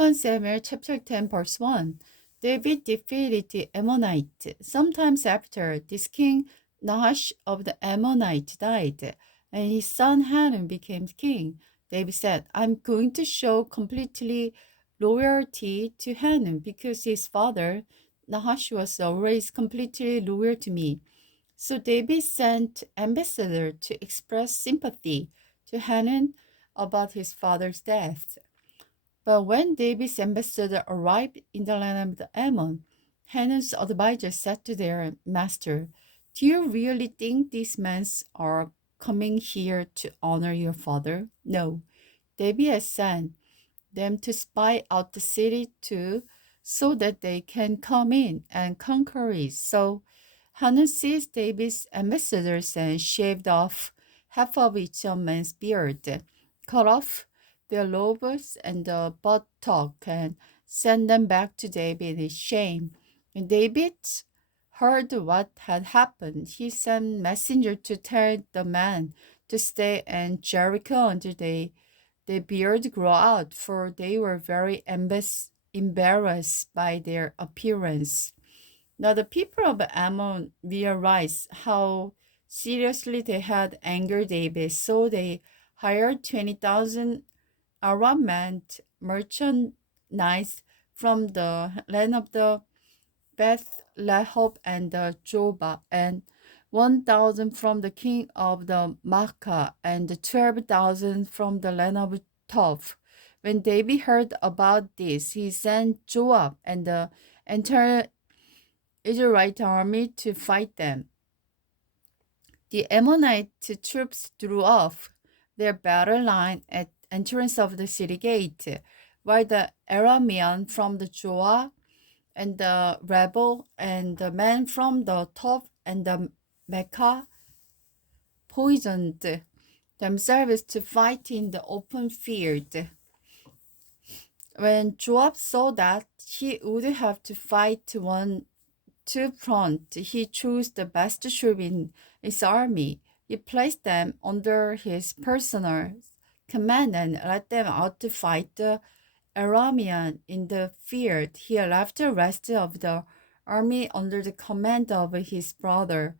2 Samuel chapter 10 verse 1. David defeated the Ammonite. Sometimes after this king Nahash of the Ammonite died, and his son Hanun became king. David said, I'm going to show completely loyalty to Hanun because his father Nahash was always completely loyal to me. So David sent ambassador to express sympathy to Hanun about his father's death. But when David's ambassador arrived in the land of the Ammon, Hanun's advisors said to their master, do you really think these men are coming here to honor your father? No. David has sent them to spy out the city too, so that they can come in and conquer it. So Hanun seized David's ambassadors and shaved off half of each man's beard, cut off their lobes and the buttock, and sent them back to David in shame. When David heard what had happened, he sent messengers to tell the men to stay in Jericho until their beard grew out, for they were very embarrassed by their appearance. Now the people of Ammon realized how seriously they had angered David, so they hired 20,000 Aram men merchandise from the land of the Beth Rehob and the Jobah, and 1,000 from the king of the Makkah, and 12,000 from the land of Tob. When David heard about this, he sent Joab and the entire Israelite army to fight them. The Ammonite troops drew off their battle line at entrance of the city gate, while the Aramean from the Joah and the rebel and the men from the Tob and the Mecca poisoned themselves to fight in the open field. When Joab saw that he would have to fight one to front, he chose the best troops in his army. He placed them under his personal command and let them out to fight the Aramean in the field. He left the rest of the army under the command of his brother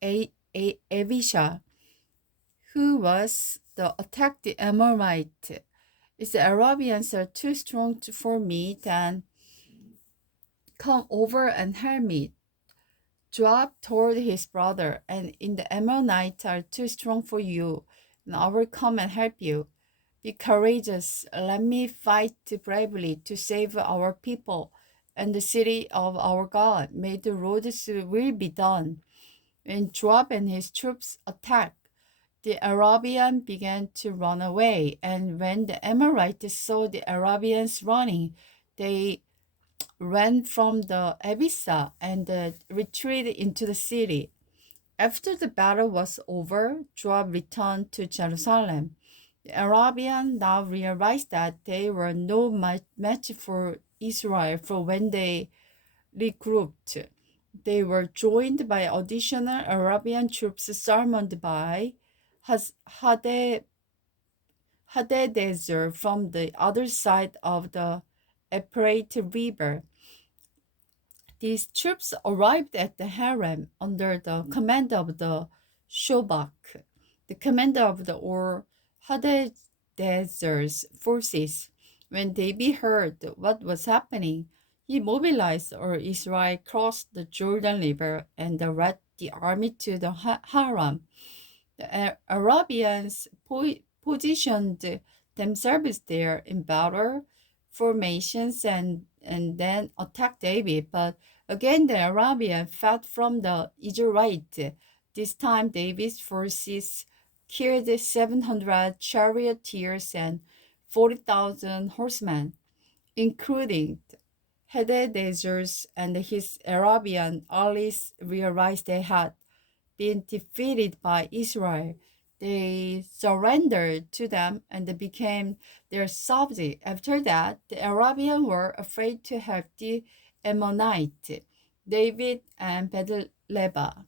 Abishai, who was to attack the Amorite. If the Arabians are too strong for me, then come over and help me. Joab told his brother, and in the Ammonites are too strong for you, and I will come and help you. Be courageous, let me fight bravely to save our people and the city of our God. May the Lord's will be done. When Joab and his troops attacked, the Arabian began to run away, and when the Amorites saw the Arabians running, they ran from the Abissa and retreated into the city. After the battle was over, Joab returned to Jerusalem. The Arabians now realized that they were no match for Israel for when they regrouped. They were joined by additional Arabian troops summoned by Hadadezer from the other side of the Euphrates River. These troops arrived at the harem under the command of the Shobak, the commander of the Hadadezer's forces. When David heard what was happening, he mobilized all Israel, crossed the Jordan River, and led the army to the harem. The Arabians positioned themselves there in battle formations and then attacked David, but again the Arabian fought from the Israelite. This time David's forces killed 700 charioteers and 40,000 horsemen, including Hadadezer's and his Arabian allies realized they had been defeated by Israel. They surrendered to them and became their subject. After that, the Arabians were afraid to help the Ammonite, David and Bathsheba.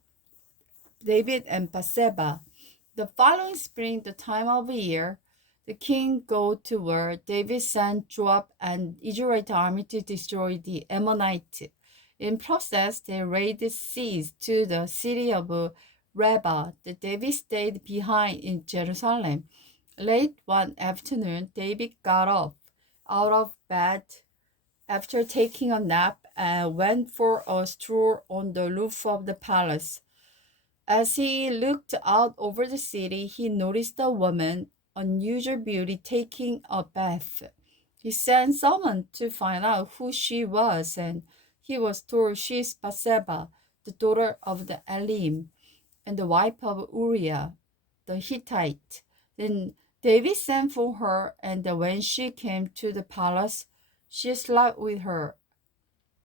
David and Bathsheba. The following spring, the time of year, The king go to war. David sent Joab and Israelite army to destroy the Ammonites. In process, they laid siege to the city of Rabbah. David stayed behind in Jerusalem. Late one afternoon, David got up out of bed after taking a nap and went for a stroll on the roof of the palace. As he looked out over the city, he noticed a woman, unusual beauty, taking a bath. He sent someone to find out who she was, and he was told she is Bathsheba, the daughter of the Elim, and the wife of Uriah, the Hittite. Then David sent for her, and when she came to the palace, she slept with her.